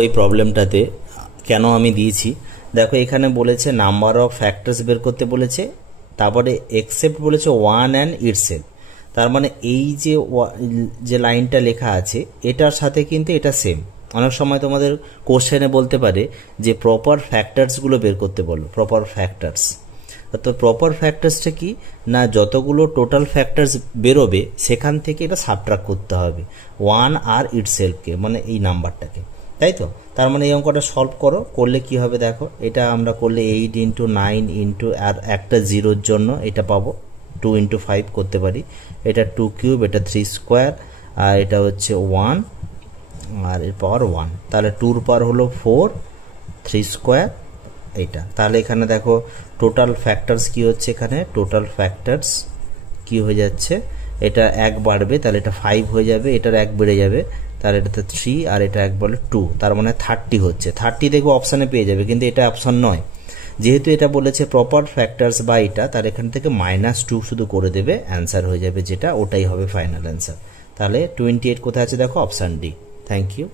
ওই প্রবলেমটাতে কেন আমি দিয়েছি দেখো, এখানে বলেছে নাম্বার অফ ফ্যাক্টরস বের করতে বলেছে, তারপরে এক্সেপ্ট বলেছে ওয়ান অ্যান্ড ইটসেলফ। তার মানে এই যে লাইনটা লেখা আছে এটার সাথে কিন্তু এটা সেম। অনেক সময় তোমাদের কোশ্চেনে বলতে পারে যে প্রপার ফ্যাক্টরসগুলো বের করতে বলো, প্রপার ফ্যাক্টরস। তো প্রপার ফ্যাক্টরসটা কি না, যতগুলো টোটাল ফ্যাক্টরস বেরোবে সেখান থেকে এটা সাবট্রাক্ট করতে হবে ওয়ান আর ইটসেলফকে, মানে এই নাম্বারটাকে, তাই তো। তার মানে এই অঙ্কটা সলভ করলে কি হবে দেখো, এটা আমরা করলে 8 ইন্টু 9 ইন্টু আর একটা জিরোর জন্য এটা পাবো 2 ইন্টু 5 করতে পারি, এটা 2 কিউব, এটা 3 স্কোয়ার, আর এটা হচ্ছে 1 আর এর পাওয়ার 1, তাহলে 2 পাওয়ার হলো 4, 3 স্কোয়ার এইটা। তাহলে এখানে দেখো টোটাল ফ্যাক্টরস কি হচ্ছে, এখানে টোটাল ফ্যাক্টরস কি হয়ে যাচ্ছে, এটা 1 বাড়বে তাহলে এটা 5 হয়ে যাবে, এটার 1 বেড়ে যাবে তাহলে এটাতে 3, আর এটা 1 বলে 2, তার মানে 30 হচ্ছে। 30 দেখবো অপশানে পেয়ে যাবে, কিন্তু এটা অপশান নয়, যেহেতু এটা বলেছে প্রপার ফ্যাক্টরস বা এটা, তার এখান থেকে -2 শুধু করে দেবে, অ্যান্সার হয়ে যাবে যেটা, ওটাই হবে ফাইনাল অ্যান্সার। তাহলে 28 কোথায় আছে দেখো, অপশান ডি। Thank you.